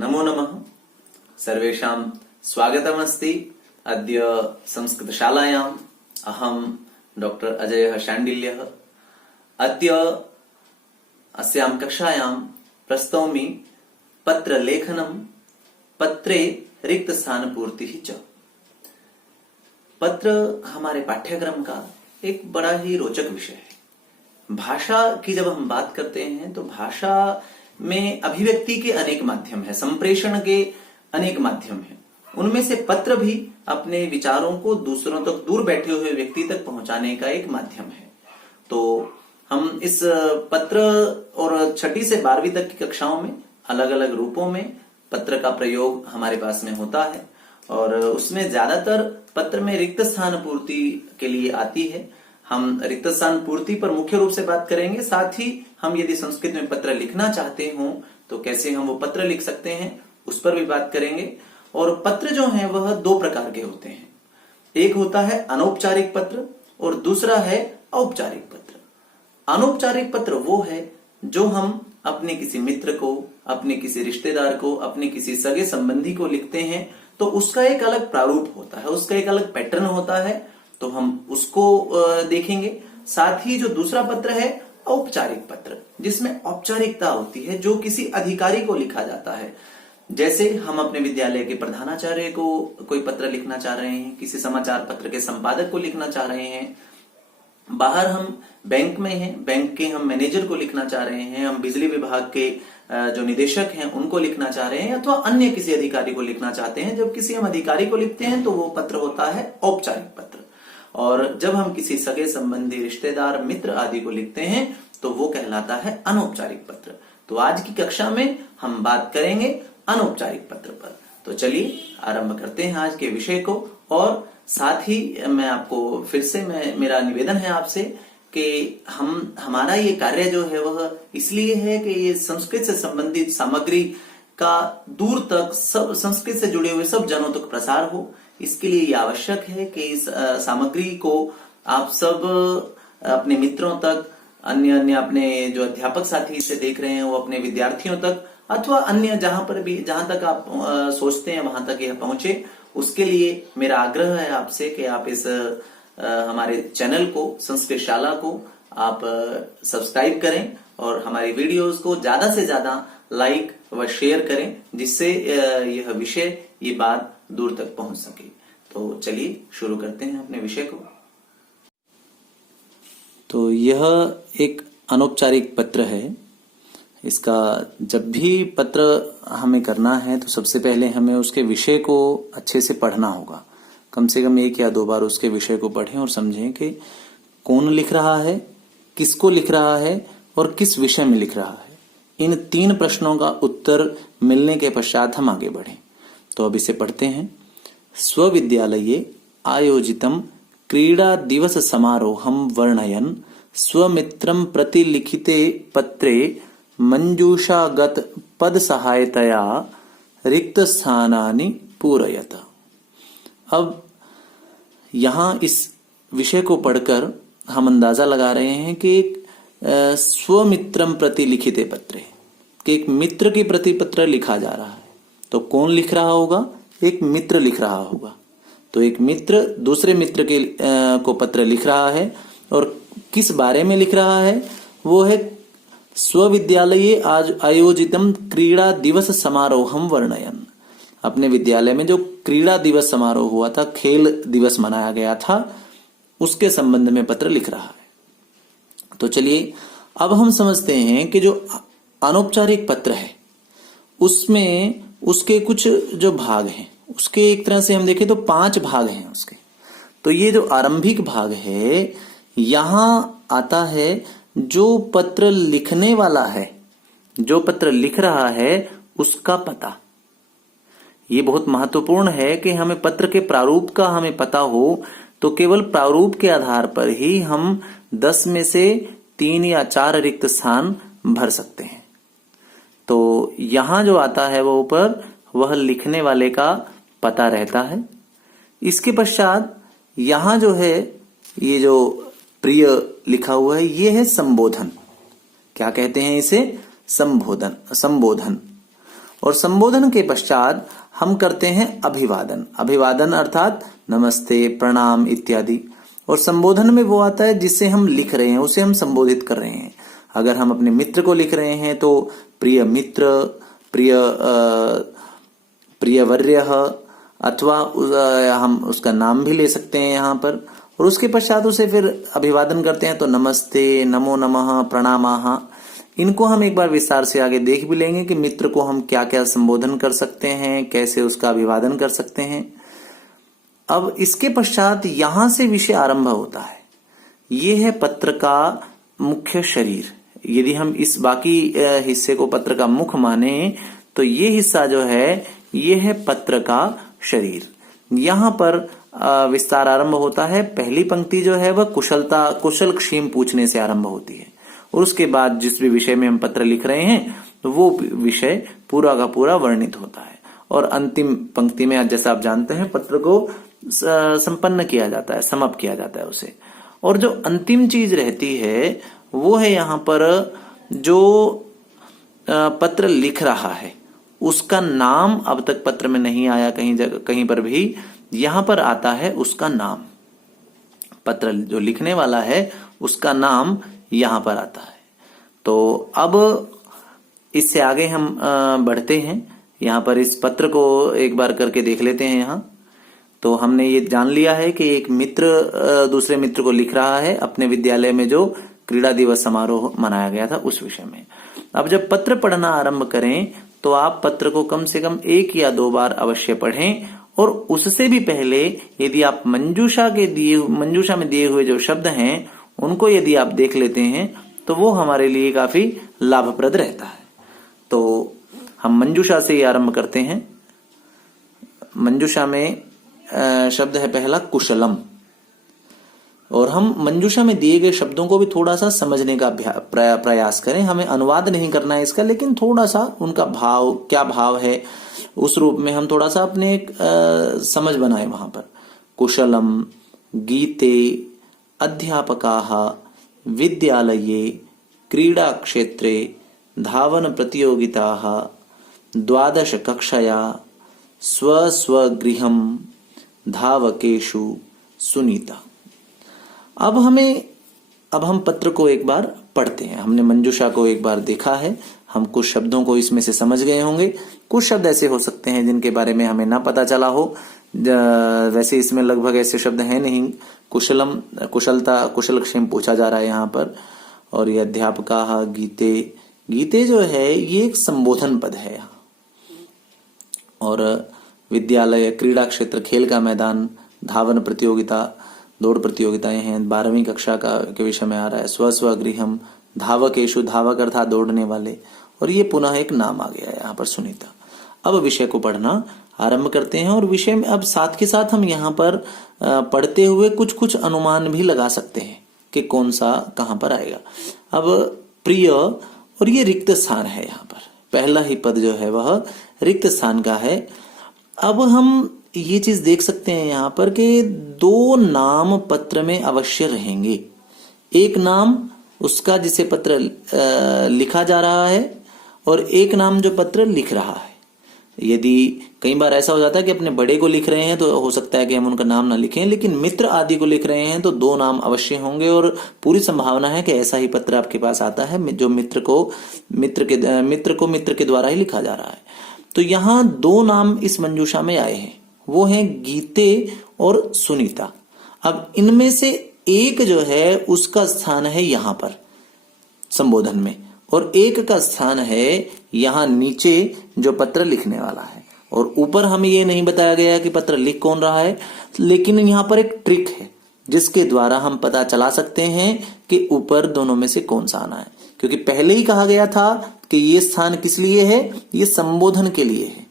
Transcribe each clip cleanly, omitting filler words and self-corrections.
नमो नमः। सर्वेषां स्वागतमस्ति। अद्य संस्कृतशालायाम् अहं डॉक्टर अजयः शाण्डिल्यः। अद्य अस्यां कक्षायां प्रस्तौमि पत्रलेखनं, पत्रे रिक्तस्थानपूर्तिः च। पत्र हमारे पाठ्यक्रम का एक बड़ा ही रोचक विषय है। भाषा की जब हम बात करते हैं तो भाषा में अभिव्यक्ति के अनेक माध्यम है, संप्रेषण के अनेक माध्यम है। उनमें से पत्र भी अपने विचारों को दूसरों तक, दूर बैठे हुए व्यक्ति तक पहुंचाने का एक माध्यम है। तो हम इस पत्र और 6ठी से 12वीं तक की कक्षाओं में अलग अलग रूपों में पत्र का प्रयोग हमारे पास में होता है और उसमें ज्यादातर पत्र में रिक्त स्थान पूर्ति के लिए आती है। हम रिक्त स्थान पूर्ति पर मुख्य रूप से बात करेंगे, साथ ही हम यदि संस्कृत में पत्र लिखना चाहते हो तो कैसे हम वो पत्र लिख सकते हैं उस पर भी बात करेंगे। और पत्र जो है वह 2 प्रकार के होते हैं। एक होता है अनौपचारिक पत्र और दूसरा है औपचारिक पत्र। अनौपचारिक पत्र वो है जो हम अपने किसी मित्र को, अपने किसी रिश्तेदार को, अपने किसी सगे संबंधी को लिखते हैं तो उसका एक अलग प्रारूप होता है, उसका एक अलग पैटर्न होता है, तो हम उसको देखेंगे। साथ ही जो दूसरा पत्र है औपचारिक पत्र, जिसमें औपचारिकता होती है, जो किसी अधिकारी को लिखा जाता है। जैसे हम अपने विद्यालय के प्रधानाचार्य को कोई पत्र लिखना चाह रहे हैं, किसी समाचार पत्र के संपादक को लिखना चाह रहे हैं, बाहर हम बैंक में हैं, बैंक के हम मैनेजर को लिखना चाह रहे हैं, हम बिजली विभाग के जो निदेशक हैं उनको लिखना चाह रहे हैं, अथवा अन्य किसी अधिकारी को लिखना चाहते हैं। जब किसी हम अधिकारी को लिखते हैं तो वो पत्र होता है औपचारिक पत्र, और जब हम किसी सगे संबंधी, रिश्तेदार, मित्र आदि को लिखते हैं तो वो कहलाता है अनौपचारिक पत्र। तो आज की कक्षा में हम बात करेंगे अनौपचारिक पत्र पर। तो चलिए आरंभ करते हैं आज के विषय को। और साथ ही मैं आपको फिर से मेरा निवेदन है आपसे कि हमारा ये कार्य जो है वह इसलिए है कि ये संस्कृत से संबंधित सामग्री का दूर तक, सब संस्कृत से जुड़े हुए सब जनों तक प्रसार हो। इसके लिए ये आवश्यक है कि इस सामग्री को आप सब अपने मित्रों तक, अन्य अपने जो अध्यापक साथी इसे देख रहे हैं वो अपने विद्यार्थियों तक, अथवा अन्य जहां तक आप सोचते हैं वहां तक यह पहुंचे। उसके लिए मेरा आग्रह है आपसे कि आप इस हमारे चैनल को, संस्कृत शाला को आप सब्सक्राइब करें और हमारी वीडियोस को ज्यादा से ज्यादा लाइक व शेयर करें, जिससे यह विषय, ये बात दूर तक पहुंच सके। तो चलिए शुरू करते हैं अपने विषय को। तो यह एक अनौपचारिक पत्र है। इसका जब भी पत्र हमें करना है तो सबसे पहले हमें उसके विषय को अच्छे से पढ़ना होगा। कम से कम 1 या 2 बार उसके विषय को पढ़ें और समझें कि कौन लिख रहा है, किसको लिख रहा है और किस विषय में लिख रहा है। इन 3 प्रश्नों का उत्तर मिलने के पश्चात हम आगे बढ़ें। तो अब इसे पढ़ते हैं। स्वविद्यालये आयोजितं क्रीडा दिवस समारोहं वर्णयन् स्वमित्रं प्रति लिखिते पत्रे मंजूषागत पद सहायतया रिक्त स्थानानि पूरयत। अब यहां इस विषय को पढ़कर हम अंदाजा लगा रहे हैं कि एक स्वमित्रम प्रति लिखिते पत्रे, कि एक मित्र के प्रति पत्र लिखा जा रहा है। तो कौन लिख रहा होगा? एक मित्र लिख रहा होगा। तो एक मित्र दूसरे मित्र के को पत्र लिख रहा है और किस बारे में लिख रहा है? वो है स्वविद्यालये आज आयोजितम क्रीड़ा दिवस समारोहम वर्णयन। अपने विद्यालय में जो क्रीड़ा दिवस समारोह हुआ था, खेल दिवस मनाया गया था, उसके संबंध में पत्र लिख रहा है। तो चलिए अब हम समझते हैं कि जो अनौपचारिक पत्र है उसमें उसके कुछ जो भाग हैं, उसके एक तरह से हम देखें तो 5 भाग हैं उसके। तो ये जो आरंभिक भाग है, यहां आता है जो पत्र लिखने वाला है, जो पत्र लिख रहा है उसका पता। ये बहुत महत्वपूर्ण है कि हमें पत्र के प्रारूप का हमें पता हो, तो केवल प्रारूप के आधार पर ही हम 10 में से 3 या 4 रिक्त स्थान भर सकते हैं। तो यहां जो आता है वो ऊपर, वह लिखने वाले का पता रहता है। इसके पश्चात यहां जो है, ये जो प्रिय लिखा हुआ है, ये है संबोधन। क्या कहते हैं इसे? संबोधन। और संबोधन के पश्चात हम करते हैं अभिवादन। अभिवादन अर्थात नमस्ते, प्रणाम इत्यादि। और संबोधन में वो आता है जिससे हम लिख रहे हैं, उसे हम संबोधित कर रहे हैं। अगर हम अपने मित्र को लिख रहे हैं तो प्रिय मित्र, प्रियवर्य, अथवा हम उसका नाम भी ले सकते हैं यहाँ पर। और उसके पश्चात उसे फिर अभिवादन करते हैं तो नमस्ते, नमो नमः, प्रणामाः। इनको हम एक बार विस्तार से आगे देख भी लेंगे कि मित्र को हम क्या क्या संबोधन कर सकते हैं, कैसे उसका अभिवादन कर सकते हैं। अब इसके पश्चात यहां से विषय आरंभ होता है। ये है पत्र का मुख्य शरीर। यदि हम इस बाकी हिस्से को पत्र का मुख माने तो ये हिस्सा जो है ये है पत्र का शरीर। यहां पर विस्तार आरंभ होता है। पहली पंक्ति जो है वह कुशल क्षेम पूछने से आरंभ होती है और उसके बाद जिस भी विषय में हम पत्र लिख रहे हैं तो वो विषय पूरा का पूरा वर्णित होता है। और अंतिम पंक्ति में जैसा आप जानते हैं पत्र को संपन्न किया जाता है, समाप्त किया जाता है उसे। और जो अंतिम चीज रहती है वो है यहाँ पर जो पत्र लिख रहा है उसका नाम अब तक पत्र में नहीं आया कहीं पर भी। यहां पर आता है उसका नाम। पत्र जो लिखने वाला है उसका नाम यहां पर आता है। तो अब इससे आगे हम बढ़ते हैं। यहां पर इस पत्र को एक बार करके देख लेते हैं। यहां तो हमने ये जान लिया है कि एक मित्र दूसरे मित्र को लिख रहा है अपने विद्यालय में जो क्रीड़ा दिवस समारोह मनाया गया था उस विषय में। अब जब पत्र पढ़ना आरंभ करें तो आप पत्र को कम से कम 1 या 2 बार अवश्य पढ़ें। और उससे भी पहले यदि आप मंजूषा में दिए हुए जो शब्द हैं उनको यदि आप देख लेते हैं तो वो हमारे लिए काफी लाभप्रद रहता है। तो हम मंजूषा से ही आरंभ करते हैं। मंजूषा में शब्द है पहला कुशलम। और हम मंजूषा में दिए गए शब्दों को भी थोड़ा सा समझने का प्रयास करें। हमें अनुवाद नहीं करना है इसका, लेकिन थोड़ा सा उनका भाव क्या भाव है उस रूप में हम थोड़ा सा अपने एक समझ बनाए वहां पर। कुशलम, गीते, अध्यापकाः, विद्यालये, क्रीडा क्षेत्रे, धावन प्रतियोगिताः, 12 कक्षया, स्वस्वगृहं, धावकेषु सुनीता। अब हम पत्र को एक बार पढ़ते हैं। हमने मंजूषा को एक बार देखा है, हम कुछ शब्दों को इसमें से समझ गए होंगे। कुछ शब्द ऐसे हो सकते हैं जिनके बारे में हमें ना पता चला हो। वैसे इसमें लगभग ऐसे शब्द हैं नहीं। कुशलम, कुशलता, कुशलक्षेम पूछा जा रहा है यहाँ पर। और ये अध्यापका, गीते, गीते जो है ये एक संबोधन पद है यहाँ। और विद्यालय, क्रीड़ा क्षेत्र, खेल का मैदान, धावन प्रतियोगिता, दौड़ प्रतियोगिताएं हैं, 12वीं कक्षा के विषय में आ रहा है। स्वस्वगृहम, धावकेशु, धावक अर्थात दौड़ने वाले। और ये पुनः एक नाम आ गया है यहाँ पर सुनीता। अब विषय को पढ़ना आरंभ करते हैं। और विषय में अब साथ के साथ हम यहाँ पर पढ़ते हुए कुछ अनुमान भी लगा सकते हैं कि कौन सा कहाँ पर आएगा। अब प्रिय, और ये रिक्त स्थान है यहाँ पर। पहला ही पद जो है वह रिक्त स्थान का है। अब हम ये चीज देख सकते हैं यहाँ पर कि 2 नाम पत्र में अवश्य रहेंगे। एक नाम उसका जिसे पत्र लिखा जा रहा है और एक नाम जो पत्र लिख रहा है। यदि कई बार ऐसा हो जाता है कि अपने बड़े को लिख रहे हैं तो हो सकता है कि हम उनका नाम ना लिखें, लेकिन मित्र आदि को लिख रहे हैं तो 2 नाम अवश्य होंगे। और पूरी संभावना है कि ऐसा ही पत्र आपके पास आता है जो मित्र को मित्र के द्वारा ही लिखा जा रहा है। तो यहाँ 2 नाम इस मंजूषा में आए हैं, वो हैं गीते और सुनीता। अब इनमें से एक जो है उसका स्थान है यहां पर संबोधन में, और एक का स्थान है यहां नीचे जो पत्र लिखने वाला है। और ऊपर हमें ये नहीं बताया गया कि पत्र लिख कौन रहा है, लेकिन यहां पर एक ट्रिक है जिसके द्वारा हम पता चला सकते हैं कि ऊपर दोनों में से कौन सा आना है। क्योंकि पहले ही कहा गया था कि ये स्थान किस लिए है, ये संबोधन के लिए है।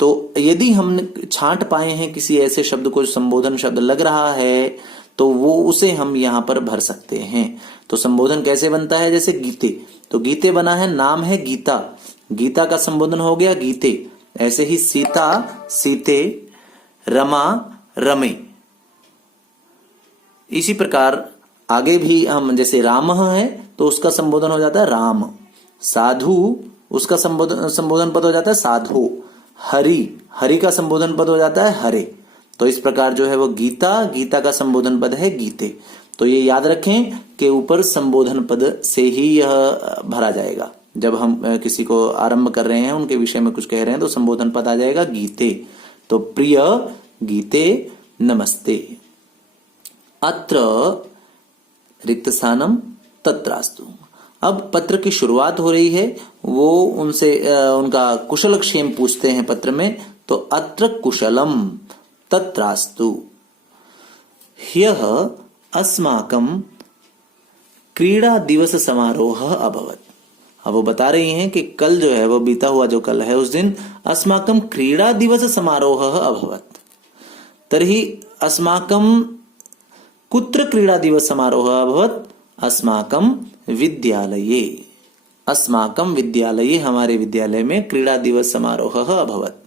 तो यदि हम छांट पाए हैं किसी ऐसे शब्द को संबोधन शब्द लग रहा है तो वो उसे हम यहां पर भर सकते हैं। तो संबोधन कैसे बनता है, जैसे गीते, तो गीते बना है, नाम है गीता, गीता का संबोधन हो गया गीते। ऐसे ही सीता, सीते, रमा, रमे। इसी प्रकार आगे भी हम जैसे राम है तो उसका संबोधन हो जाता है राम, साधु उसका संबोधन पद हो जाता है साधो। हरि, हरि का संबोधन पद हो जाता है हरे। तो इस प्रकार जो है वो गीता, गीता का संबोधन पद है गीते। तो ये याद रखें कि ऊपर संबोधन पद से ही यह भरा जाएगा। जब हम किसी को आरंभ कर रहे हैं, उनके विषय में कुछ कह रहे हैं, तो संबोधन पद आ जाएगा गीते। तो प्रिय गीते नमस्ते। अत्र रिक्त स्थानम तत्रास्तु। अब पत्र की शुरुआत हो रही है, वो उनसे उनका कुशल क्षेम पूछते हैं पत्र में। तो अत्र कुशलम तत्रास्तु। ह्यः अस्माकं क्रीड़ा दिवस समारोह अभवत। अब वो बता रही हैं कि कल जो है वो बीता हुआ जो कल है, उस दिन अस्माकं क्रीड़ा दिवस समारोह अभवत। तर्हि अस्माकं कुत्र क्रीड़ा दिवस समारोह अभवत? अस्माकं विद्यालये। अस्माकं विद्यालये, हमारे विद्यालय में क्रीड़ा दिवस समारोह अभवत।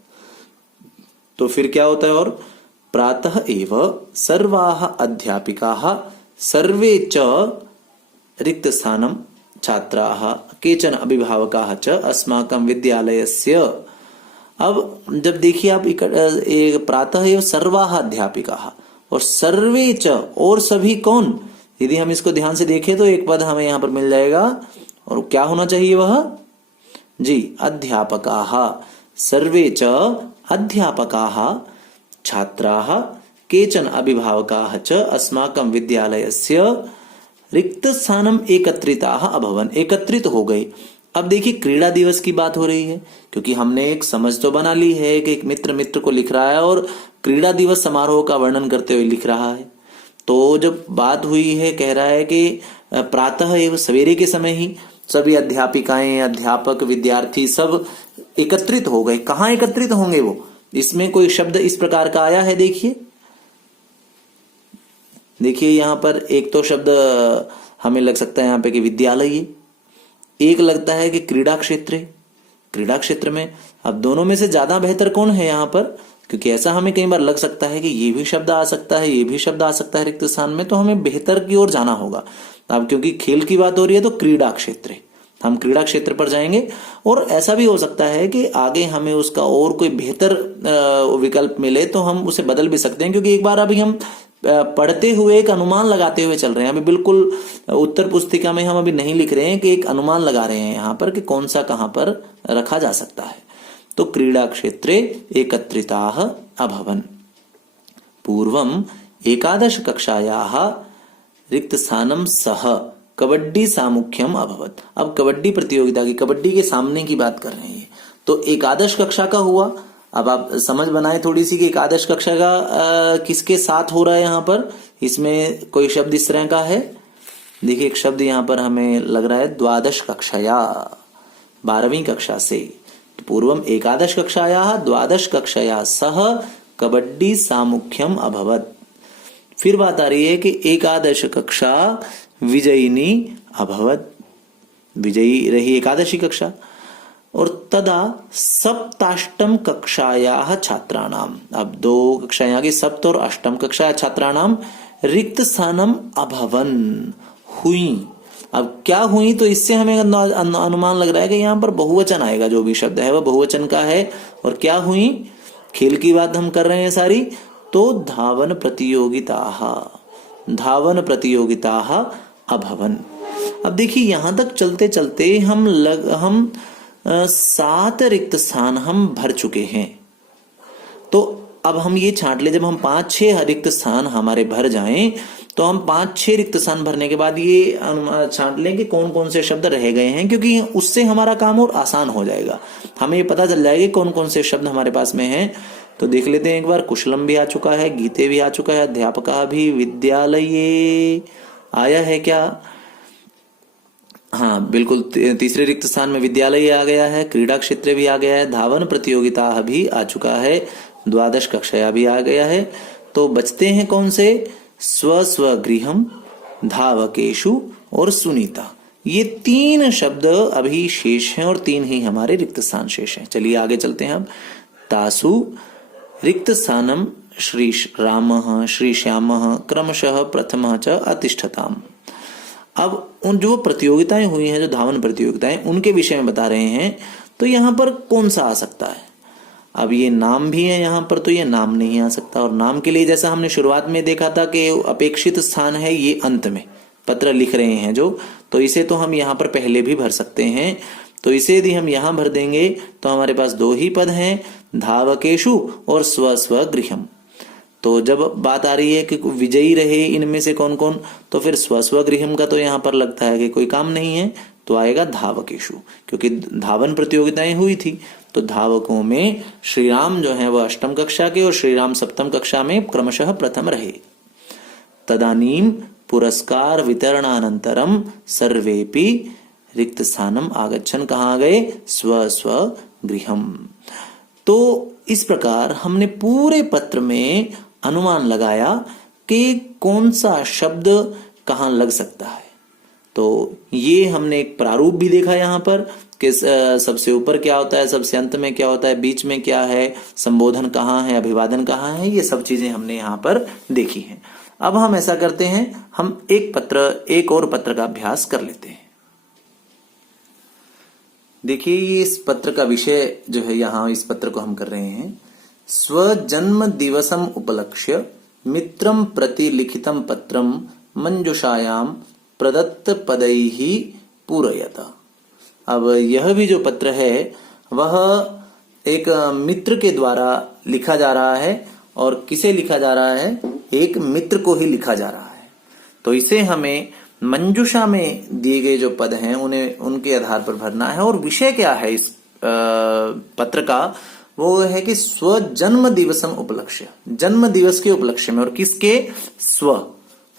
तो फिर क्या होता है? और प्रातः एव सर्वाः अध्यापिकाः सर्वे च रिक्त स्थानं छात्राः केचन अभिभावकाः च अस्माकं विद्यालयस्य। अब जब देखिए आप एक प्रातः एव सर्वाः अध्यापिकाः और सर्वे च, और सभी कौन? यदि हम इसको ध्यान से देखें तो एक पद हमें यहां पर मिल जाएगा, और क्या होना चाहिए वह? जी, अध्यापकाः। सर्वे च अध्यापकाः छात्राः केचन अभिभावकाः च अस्माकं विद्यालयस्य रिक्त स्थानम एकत्रिताः अभवन। एकत्रित हो गए। अब देखिए क्रीड़ा दिवस की बात हो रही है, क्योंकि हमने एक समझ तो बना ली है कि एक मित्र मित्र को लिख रहा है और क्रीड़ा दिवस समारोह का वर्णन करते हुए लिख रहा है। तो जब बात हुई है, कह रहा है कि प्रातः एवं सवेरे के समय ही सभी अध्यापिकाएं, अध्यापक, विद्यार्थी सब एकत्रित हो गए। कहाँ एकत्रित होंगे वो? इसमें कोई शब्द इस प्रकार का आया है, देखिए देखिए यहां पर एक तो शब्द हमें लग सकता है यहां पे कि विद्यालय, एक लगता है कि क्रीड़ा क्षेत्र। क्रीड़ा क्षेत्र में अब दोनों में से ज्यादा बेहतर कौन है यहां पर? क्योंकि ऐसा हमें कई बार लग सकता है कि ये भी शब्द आ सकता है, ये भी शब्द आ सकता है रिक्त स्थान में, तो हमें बेहतर की ओर जाना होगा। अब क्योंकि खेल की बात हो रही है तो क्रीड़ा क्षेत्र, हम क्रीड़ा क्षेत्र पर जाएंगे। और ऐसा भी हो सकता है कि आगे हमें उसका और कोई बेहतर विकल्प मिले तो हम उसे बदल भी सकते हैं, क्योंकि एक बार अभी हम पढ़ते हुए एक अनुमान लगाते हुए चल रहे हैं। अभी बिल्कुल उत्तर पुस्तिका में हम अभी नहीं लिख रहे हैं कि एक अनुमान लगा रहे हैं यहाँ पर कि कौन सा कहां पर रखा जा सकता है। तो क्रीड़ा क्षेत्रे एकत्रिताः अभवन्। पूर्वम एकादश कक्षायाः रिक्त स्थानं सह कबड्डी सामुख्यम अभवत। अब कबड्डी प्रतियोगिता की, कबड्डी के सामने की बात कर रहे हैं। तो एकादश कक्षा का हुआ। अब आप समझ बनाए थोड़ी सी कि एकादश कक्षा का किसके साथ हो रहा है यहाँ पर। इसमें कोई शब्द इस तरह का है, देखिए एक शब्द यहाँ पर हमें लग रहा है द्वादश कक्षाया, 12वीं कक्षा से। तो पूर्वम एकादश कक्षाया द्वादश कक्षाया सह कबड्डी सामुख्यम अभवत। फिर बात आ रही है कि एकादश कक्षा विजयिनी अभवत, विजयी रही एकादशी कक्षा। और तदा सप्ताष्टम कक्षायाः छात्राणाम, अब 2 कक्षाएं आगे, सप्त और अष्टम कक्षा छात्राणाम रिक्त स्थानम अभवन, हुई। अब क्या हुई? तो इससे हमें अनुमान लग रहा है कि यहाँ पर बहुवचन आएगा, जो भी शब्द है वह बहुवचन का है। और क्या हुई? खेल की बात हम कर रहे हैं सारी। तो धावन प्रतियोगिताः, धावन प्रतियोगिताः अभवन। अब देखिए यहां तक चलते चलते हम 7 रिक्त स्थान हम भर चुके हैं। तो अब हम ये छांट ले, जब हम 5-6 रिक्त स्थान हमारे भर जाएं तो हम 5-6 रिक्त स्थान भरने के बाद ये छांट लें कि कौन कौन से शब्द रह गए हैं, क्योंकि उससे हमारा काम और आसान हो जाएगा। हमें ये पता चल जाएगा कौन कौन से शब्द हमारे पास में हैं। तो देख लेते हैं एक बार। कुशलम भी आ चुका है, गीते भी आ चुका है, अध्यापका भी, विद्यालय आया है क्या? हाँ बिल्कुल, तीसरे रिक्त स्थान में विद्यालय आ गया है, क्रीड़ा क्षेत्र भी आ गया है, धावन प्रतियोगिता भी आ चुका है, द्वादश कक्षाया भी आ गया है। तो बचते हैं कौन से? स्व स्वगृहम, धावकेशु और सुनीता। ये 3 शब्द अभी शेष हैं और 3 ही हमारे रिक्त स्थान शेष हैं। चलिए आगे चलते हैं। अब तासु रिक्त स्थानम श्री रामः श्री श्यामः क्रमशः प्रथमः च अतिष्ठताम्। अब उन जो प्रतियोगिताएं हुई हैं, जो धावन प्रतियोगिताएं, उनके विषय में बता रहे हैं। तो यहाँ पर कौन सा आ सकता है? अब ये नाम भी है यहाँ पर, तो ये नाम नहीं आ सकता। और नाम के लिए जैसा हमने शुरुआत में देखा था कि अपेक्षित स्थान है ये अंत में पत्र लिख रहे हैं जो, तो इसे तो हम यहाँ पर पहले भी भर सकते हैं। तो इसे यदि हम यहाँ भर देंगे तो हमारे पास दो ही पद हैं, धावकेशु और स्व स्व गृहम। तो जब बात आ रही है कि विजयी रहे इनमें से कौन कौन, तो फिर स्व स्व गृहम का तो यहाँ पर लगता है कि कोई काम नहीं है, तो आएगा धावकेशु, क्योंकि धावन प्रतियोगिताएं हुई थी। तो धावकों में श्री राम जो है वह अष्टम कक्षा के और श्री राम सप्तम कक्षा में क्रमशः प्रथम रहे। तदानीम पुरस्कार वितरणानंतरम सर्वेपि रिक्त स्थानम आगच्छन, कहाँ आ गए? स्व स्व गृहम। तो इस प्रकार हमने पूरे पत्र में अनुमान लगाया कि कौन सा शब्द कहाँ लग सकता है। तो ये हमने एक प्रारूप भी देखा यहाँ पर कि सबसे ऊपर क्या होता है, सबसे अंत में क्या होता है, बीच में क्या है, संबोधन कहाँ है, अभिवादन कहाँ है, ये सब चीजें हमने यहाँ पर देखी हैं। अब हम ऐसा करते हैं, हम एक और पत्र का अभ्यास कर लेते हैं। देखिए, ये इस पत्र का विषय जो है, यहाँ इस पत्र को हम कर रहे हैं, स्वजन्म दिवसम उपलक्ष्य मित्रम प्रति लिखितम पत्रम मंजुषायाम प्रदत्त पदैहि पूरयता। अब यह भी जो पत्र है वह एक मित्र के द्वारा लिखा जा रहा है। और किसे लिखा जा रहा है? एक मित्र को ही लिखा जा रहा है। तो इसे हमें मंजुषा में दिए गए जो पद हैं उन्हें उनके आधार पर भरना है। और विषय क्या है इस पत्र का? वो है कि स्वजन्म दिवसम उपलक्ष्य, जन्म दिवस के उपलक्ष्य में। और किसके?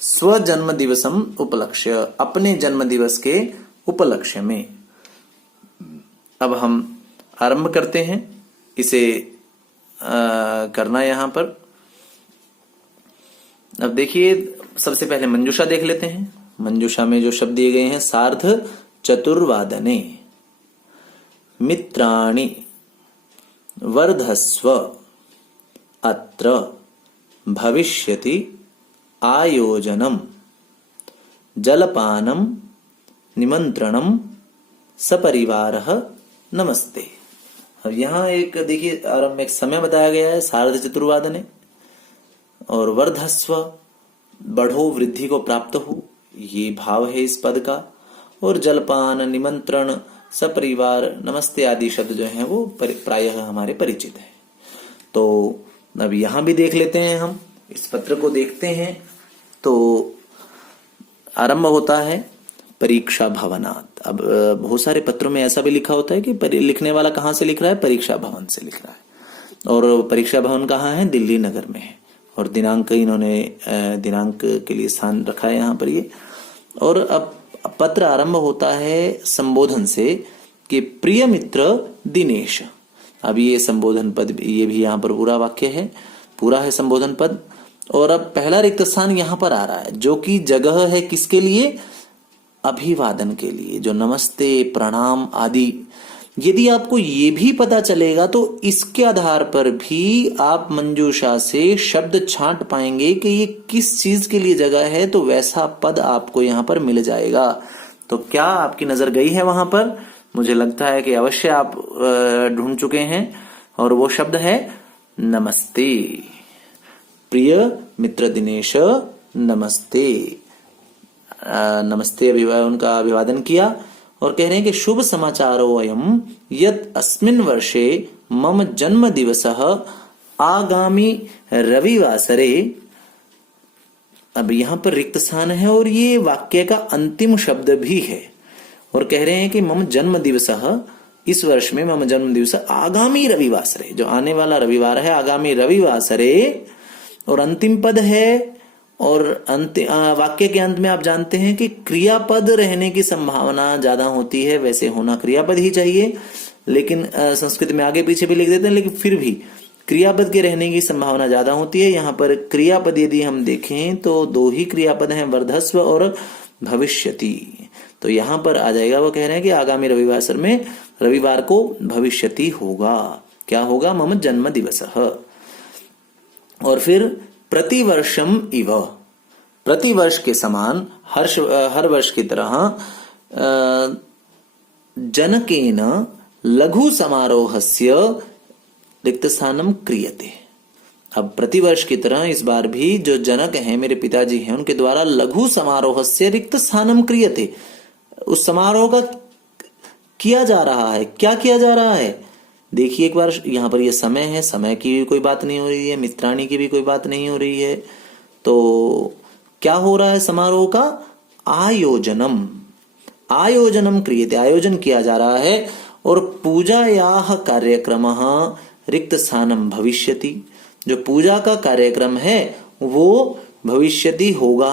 स्व जन्म दिवसम उपलक्ष्य, अपने जन्म दिवस के उपलक्ष्य में। अब हम आरंभ करते हैं इसे करना यहां पर। अब देखिए, सबसे पहले मंजुषा देख लेते हैं। मंजुषा में जो शब्द दिए गए हैं, सार्ध चतुर्वादने मित्राणि वर्धस्व अत्र भविष्यति आयोजनम जलपानम निमंत्रणम सपरिवारः नमस्ते। अब यहाँ एक देखिए, आरंभ में एक समय बताया गया है, सार्ध चतुर्वादने, और वर्धस्व, बढ़ो, वृद्धि को प्राप्त हो, ये भाव है इस पद का। और जलपान, निमंत्रण, सपरिवार, नमस्ते आदि शब्द जो हैं वो प्रायः हमारे परिचित है। तो अब यहां भी देख लेते हैं, हम इस पत्र को देखते हैं। तो आरंभ होता है परीक्षा भवनात्। अब बहुत सारे पत्रों में ऐसा भी लिखा होता है कि लिखने वाला कहाँ से लिख रहा है? परीक्षा भवन से लिख रहा है। और परीक्षा भवन कहाँ है? दिल्ली नगर में है। और दिनांक इन्होंने दिनांक के लिए स्थान रखा है यहाँ पर ये। और अब पत्र आरंभ होता है संबोधन से कि प्रिय मित्र दिनेश। अब ये संबोधन पद, ये भी यहाँ पर पूरा वाक्य है, पूरा है संबोधन पद। और अब पहला रिक्त स्थान यहाँ पर आ रहा है, जो कि जगह है किसके लिए? अभिवादन के लिए, जो नमस्ते, प्रणाम आदि। यदि आपको ये भी पता चलेगा तो इसके आधार पर भी आप मंजूषा से शब्द छांट पाएंगे कि ये किस चीज के लिए जगह है, तो वैसा पद आपको यहाँ पर मिल जाएगा। तो क्या आपकी नजर गई है वहां पर? मुझे लगता है कि अवश्य आप ढूंढ चुके हैं। और वो शब्द है नमस्ते। प्रिय मित्र दिनेश नमस्ते। नमस्ते उनका अभिवादन किया। और कह रहे हैं कि शुभ समाचारो अयम यत् अस्मिन् वर्षे मम जन्म दिवसः आगामी रविवासरे। अब यहां पर रिक्त स्थान है और ये वाक्य का अंतिम शब्द भी है। और कह रहे हैं कि मम जन्म दिवसः, इस वर्ष में मम जन्म दिवस आगामी रविवासरे, जो आने वाला रविवार है, आगामी रविवासरे। और अंतिम पद है। और वाक्य के अंत में आप जानते हैं कि क्रियापद रहने की संभावना ज्यादा होती है। वैसे होना क्रियापद ही चाहिए, लेकिन संस्कृत में आगे पीछे भी लिख देते हैं, लेकिन फिर भी क्रियापद के रहने की संभावना ज्यादा होती है। यहाँ पर क्रियापद यदि हम देखें तो दो ही क्रियापद हैं, वर्धस्व और भविष्यति। तो यहाँ पर आ जाएगा, वो कह रहे हैं कि आगामी रविवार में, रविवार को भविष्यति होगा। क्या होगा? मम जन्म दिवसः। और फिर प्रतिवर्षम इव, प्रतिवर्ष के समान हर वर्ष की तरह जनकेन लघु समारोहस्य रिक्तस्थानम क्रियते। अब प्रतिवर्ष की तरह इस बार भी जो जनक हैं, मेरे पिताजी हैं, उनके द्वारा लघु समारोहस्य रिक्तस्थानम क्रियते, उस समारोह का किया जा रहा है। क्या किया जा रहा है? देखिए एक बार, यहां पर ये समय है, समय की भी कोई बात नहीं हो रही है, मित्राणी की भी कोई बात नहीं हो रही है, तो क्या हो रहा है? समारोह का आयोजनम क्रियते, आयोजन किया जा रहा है। और पूजायाः कार्यक्रमः रिक्तस्थानम भविष्यति, जो पूजा का कार्यक्रम है वो भविष्यति होगा।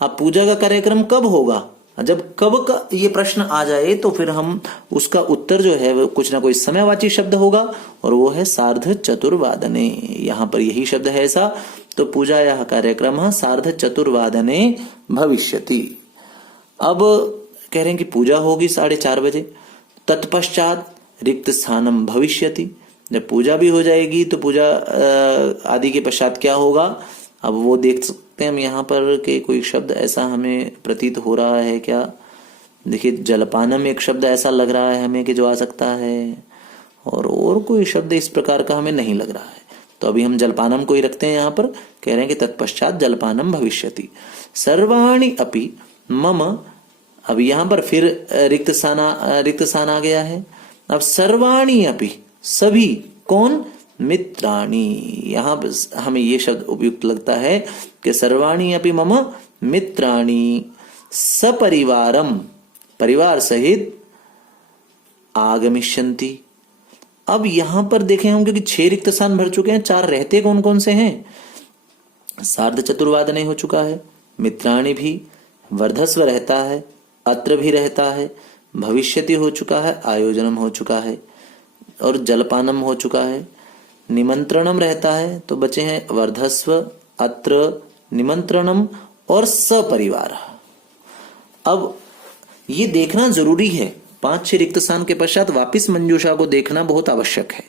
अब पूजा का कार्यक्रम कब होगा? जब कब का ये प्रश्न आ जाए तो फिर हम उसका उत्तर जो है वो कुछ ना कोई समयवाची शब्द होगा, और वो है सार्ध चतुर्वादने। यहाँ पर यही शब्द है ऐसा, तो पूजायाः कार्यक्रमः सार्ध चतुर्वादने भविष्यति। अब कह रहे हैं कि पूजा होगी 4:30 बजे, तत्पश्चात रिक्त स्थानम भविष्यति, जब पूजा भी हो जाएगी तो पूजा आदि के पश्चात क्या होगा? अब वो देख सकते हैं हम यहाँ पर कि कोई शब्द ऐसा हमें प्रतीत हो रहा है क्या? देखिए जलपानम एक शब्द ऐसा लग रहा है हमें कि जो आ सकता है, और कोई शब्द इस प्रकार का हमें नहीं लग रहा है, तो अभी हम जलपानम को ही रखते हैं। यहाँ पर कह रहे हैं कि तत्पश्चात जलपानम भविष्यति। सर्वाणि अपि मम, अब यहाँ पर फिर रिक्त स्थान आ गया है। अब सर्वाणि अपि, सभी, कौन? मित्राणि। यहाँ पर हमें ये शब्द उपयुक्त लगता है कि सर्वाणि अपि मम मित्राणि सपरिवारम, परिवार सहित आगमिष्यन्ति। अब यहां पर देखें हम, क्योंकि 6 रिक्त स्थान भर चुके हैं, 4 रहते कौन कौन से हैं? सार्ध चतुर्वादने हो चुका है, मित्राणि भी, वर्धस्व रहता है, अत्र भी रहता है, भविष्यति हो चुका है, आयोजनम हो चुका है, और जलपानम हो चुका है, निमंत्रणम रहता है, तो बचे हैं वर्धस्व, अत्र, निमंत्रणम और सपरिवार। अब ये देखना जरूरी है, 5-6 रिक्त स्थान के पश्चात वापिस मंजूषा को देखना बहुत आवश्यक है।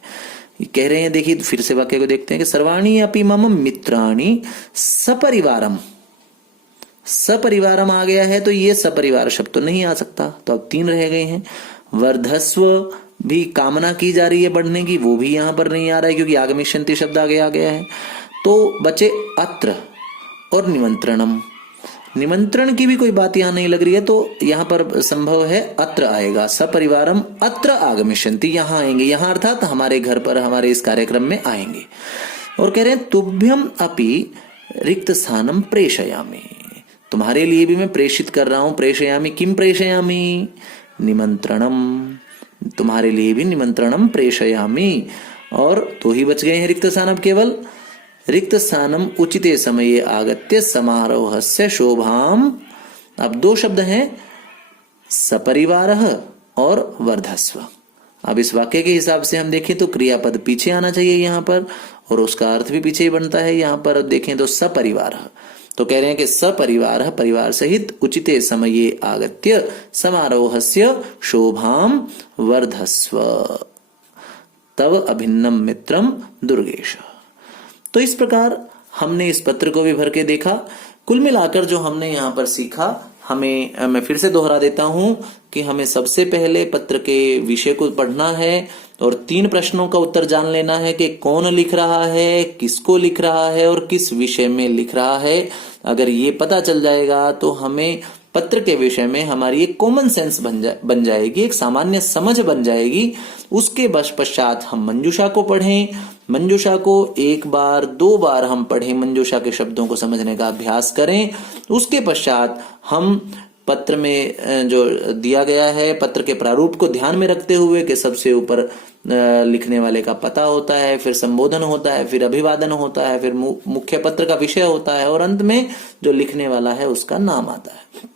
कह रहे हैं, देखिए फिर से वाक्य को देखते हैं कि सर्वाणि अपि मम मित्राणि सपरिवारम, सपरिवारम आ गया है, तो ये सपरिवार शब्द तो नहीं आ सकता, तो अब 3 रह गए हैं। वर्धस्व भी कामना की जा रही है बढ़ने की, वो भी यहां पर नहीं आ रहा है क्योंकि आगमिष्यन्ति शब्द आ गया है। तो बचे अत्र और निमंत्रणम। निमंत्रण की भी कोई बात यहाँ नहीं लग रही है, तो यहाँ पर संभव है अत्र आएगा, सपरिवारम अत्र आगमिष्यन्ति, यहाँ आएंगे, यहाँ अर्थात हमारे घर पर, हमारे इस कार्यक्रम में आएंगे। और कह रहे हैं तुभ्यम अपि रिक्त स्थानम प्रेषयामि, तुम्हारे लिए भी मैं प्रेषित कर रहा हूं। प्रेषयामि, किम प्रेषयामि? निमंत्रणम, तुम्हारे लिए भी निमंत्रणम प्रेषयामि। और 2 ही बच गए हैं रिक्त स्थान अब केवल। रिक्त स्थानम उचिते समये आगत्य समारोहस्य शोभाम। अब 2 शब्द हैं, सपरिवारः और वर्धस्व। अब इस वाक्य के हिसाब से हम देखें तो क्रियापद पीछे आना चाहिए यहाँ पर, और उसका अर्थ भी पीछे ही बनता है। यहाँ पर देखें तो सपरिवारः, तो कह रहे हैं कि सपरिवारः, परिवार सहित, उचिते समये आगत्य समारोहस्य शोभाम वर्धस्व, तव अभिन्नम मित्रम दुर्गेश। तो इस प्रकार हमने इस पत्र को भी भर के देखा। कुल मिलाकर जो हमने यहाँ पर सीखा, हमें, मैं फिर से दोहरा देता हूं कि हमें सबसे पहले पत्र के विषय को पढ़ना है और 3 प्रश्नों का उत्तर जान लेना है कि कौन लिख रहा है, किसको लिख रहा है और किस विषय में लिख रहा है। अगर ये पता चल जाएगा तो हमें पत्र के विषय में हमारी एक कॉमन सेंस बन जाएगी, एक सामान्य समझ बन जाएगी। उसके पश्चात हम मंजूषा को पढ़ें, मंजूषा को 1 बार 2 बार हम पढ़ें, मंजूषा के शब्दों को समझने का अभ्यास करें। उसके पश्चात हम पत्र में जो दिया गया है, पत्र के प्रारूप को ध्यान में रखते हुए कि सबसे ऊपर लिखने वाले का पता होता है, फिर संबोधन होता है, फिर अभिवादन होता है, फिर मुख्य पत्र का विषय होता है, और अंत में जो लिखने वाला है उसका नाम आता है।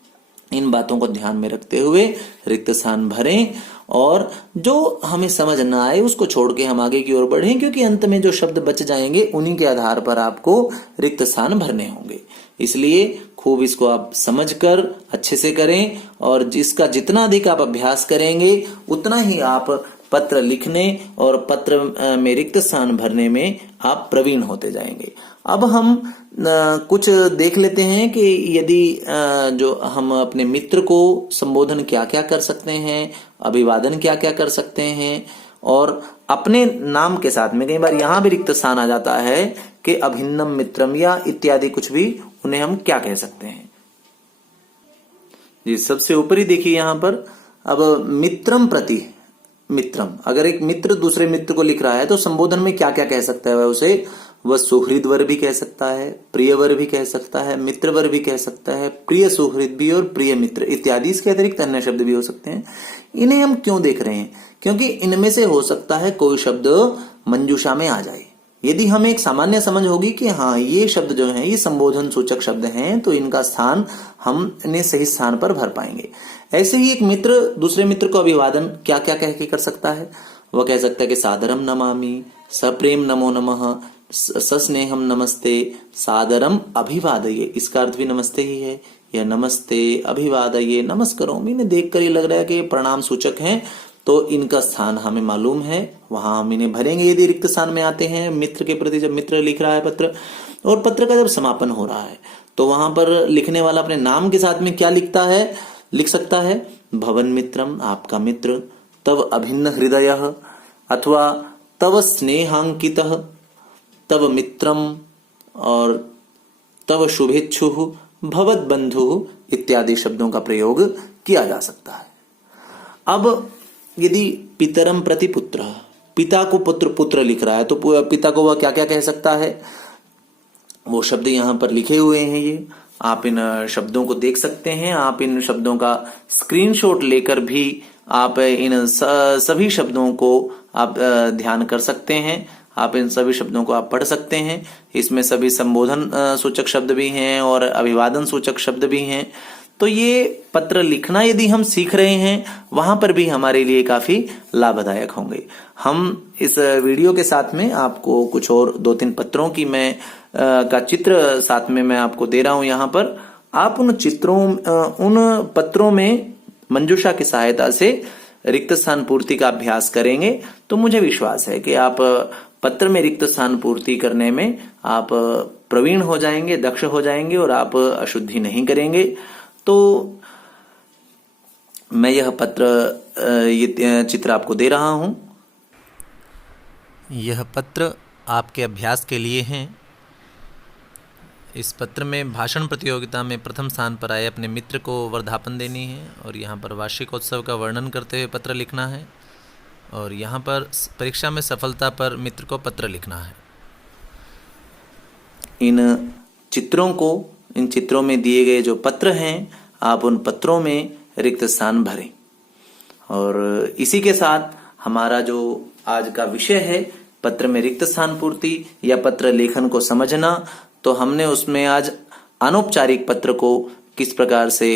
इन बातों को ध्यान में रखते हुए रिक्त स्थान भरें, और जो हमें समझ ना आए उसको छोड़ के हम आगे की ओर बढ़ें, क्योंकि अंत में जो शब्द बच जाएंगे उन्हीं के आधार पर आपको रिक्त स्थान भरने होंगे। इसलिए खूब इसको आप समझकर अच्छे से करें, और जिसका जितना अधिक आप अभ्यास करेंगे उतना ही आप पत्र लिखने और पत्र में रिक्त स्थान भरने में आप प्रवीण होते जाएंगे। अब हम कुछ देख लेते हैं कि यदि जो हम अपने मित्र को संबोधन क्या क्या कर सकते हैं, अभिवादन क्या क्या कर सकते हैं, और अपने नाम के साथ में कई बार यहां भी रिक्त स्थान आ जाता है कि अभिन्नम मित्रम या इत्यादि कुछ भी, उन्हें हम क्या कह सकते हैं। जी, सबसे ऊपरी देखिए यहां पर, अब मित्रम प्रति, मित्रम, अगर एक मित्र दूसरे मित्र को लिख रहा है तो संबोधन में क्या क्या कह सकता है वह उसे, वह सुहृद वर भी कह सकता है, प्रिय वर भी कह सकता है, मित्र वर भी कह सकता है, प्रिय सुहृद भी और प्रिय मित्र इत्यादि। इसके अतिरिक्त अन्य शब्द भी हो सकते हैं। इन्हें हम क्यों देख रहे हैं? क्योंकि इनमें से हो सकता है कोई शब्द मंजूषा में आ जाए। यदि हमें एक सामान्य समझ होगी कि हाँ ये शब्द जो है ये संबोधन सूचक शब्द हैं, तो इनका स्थान हम इन्हें सही स्थान पर भर पाएंगे। ऐसे ही एक मित्र दूसरे मित्र को अभिवादन क्या क्या कह के कर सकता है? वह कह सकता है कि सादरम नमामि, सप्रेम नमो नमः, सस्नेहम नमस्ते, सादरम अभिवादये। इसका अर्थ भी नमस्ते ही है। यह नमस्ते, अभिवादये, नमस्करोमि, इन्हें देखकर ये लग रहा है कि प्रणाम सूचक हैं, तो इनका स्थान हमें मालूम है, वहां हम इन्हें भरेंगे यदि रिक्त स्थान में आते हैं मित्र के प्रति। जब मित्र लिख रहा है पत्र, और पत्र का जब समापन हो रहा है, तो वहां पर लिखने वाला अपने नाम के साथ में क्या लिखता है, लिख सकता है भवन मित्रम, आपका मित्र, तव अभिन्न हृदयः, अथवा तव स्नेहांकितः, तव मित्रम, और तव शुभेच्छुः, भवत बंधु इत्यादि शब्दों का प्रयोग किया जा सकता है। अब यदि पितरम प्रति पुत्र, पिता को पुत्र पुत्र लिख रहा है, तो पिता को वह क्या क्या कह सकता है, वो शब्द यहां पर लिखे हुए हैं। ये आप इन शब्दों को देख सकते हैं। आप इन शब्दों का स्क्रीनशॉट लेकर भी आप इन सभी शब्दों को आप ध्यान कर सकते हैं। आप इन सभी शब्दों को आप पढ़ सकते हैं। इसमें सभी संबोधन सूचक शब्द भी हैं और अभिवादन सूचक शब्द भी हैं। तो ये पत्र लिखना यदि हम सीख रहे हैं, वहां पर भी हमारे लिए काफी लाभदायक होंगे। हम इस वीडियो के साथ में आपको कुछ और 2-3 पत्रों की मैं का चित्र साथ में मैं आपको दे रहा हूं। यहाँ पर आप उन पत्रों में मंजूषा की सहायता से रिक्त स्थान पूर्ति का अभ्यास करेंगे, तो मुझे विश्वास है कि आप पत्र में रिक्त स्थान पूर्ति करने में आप प्रवीण हो जाएंगे, दक्ष हो जाएंगे, और आप अशुद्धि नहीं करेंगे। तो मैं यह ये चित्र आपको दे रहा हूं। यह पत्र आपके अभ्यास के लिए हैं। इस पत्र में भाषण प्रतियोगिता में प्रथम स्थान पर आए अपने मित्र को वर्धापन देनी है, और यहाँ पर वार्षिकोत्सव का वर्णन करते हुए पत्र लिखना है, और यहाँ पर परीक्षा में सफलता पर मित्र को पत्र लिखना है। इन चित्रों में दिए गए जो पत्र हैं, आप उन पत्रों में रिक्त स्थान भरें। और इसी के साथ हमारा जो आज का विषय है, पत्र में रिक्त स्थान पूर्ति या पत्र लेखन को समझना, तो हमने उसमें आज अनौपचारिक पत्र को किस प्रकार से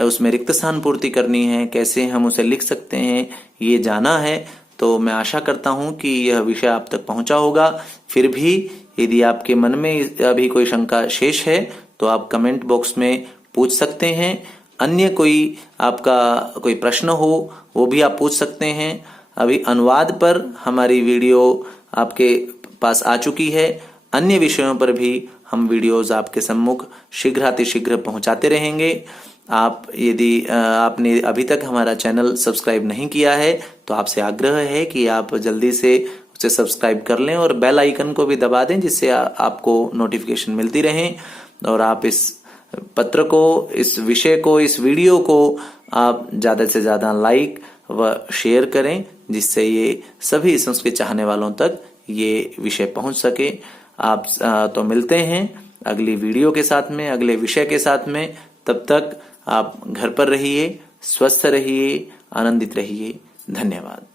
उसमें रिक्त स्थान पूर्ति करनी है, कैसे हम उसे लिख सकते हैं, ये जाना है। तो मैं आशा करता हूं कि यह विषय आप तक पहुंचा होगा। फिर भी यदि आपके मन में अभी कोई शंका शेष है, तो आप कमेंट बॉक्स में पूछ सकते हैं। अन्य कोई आपका कोई प्रश्न हो, वो भी आप पूछ सकते हैं। अभी अनुवाद पर हमारी वीडियो आपके पास आ चुकी है। अन्य विषयों पर भी हम वीडियोस आपके सम्मुख शीघ्रातिशीघ्र पहुंचाते रहेंगे। आप यदि आपने अभी तक हमारा चैनल सब्सक्राइब नहीं किया है, तो आपसे आग्रह है कि आप जल्दी से उसे सब्सक्राइब कर लें और बेल आइकन को भी दबा दें, जिससे आपको नोटिफिकेशन मिलती रहे। और आप इस पत्र को, इस विषय को, इस वीडियो को आप ज्यादा से ज्यादा लाइक व शेयर करें, जिससे ये सभी संस्कृत चाहने वालों तक ये विषय पहुंच सके। आप तो मिलते हैं अगली वीडियो के साथ में, अगले विषय के साथ में। तब तक आप घर पर रहिए, स्वस्थ रहिए, आनंदित रहिए। धन्यवाद।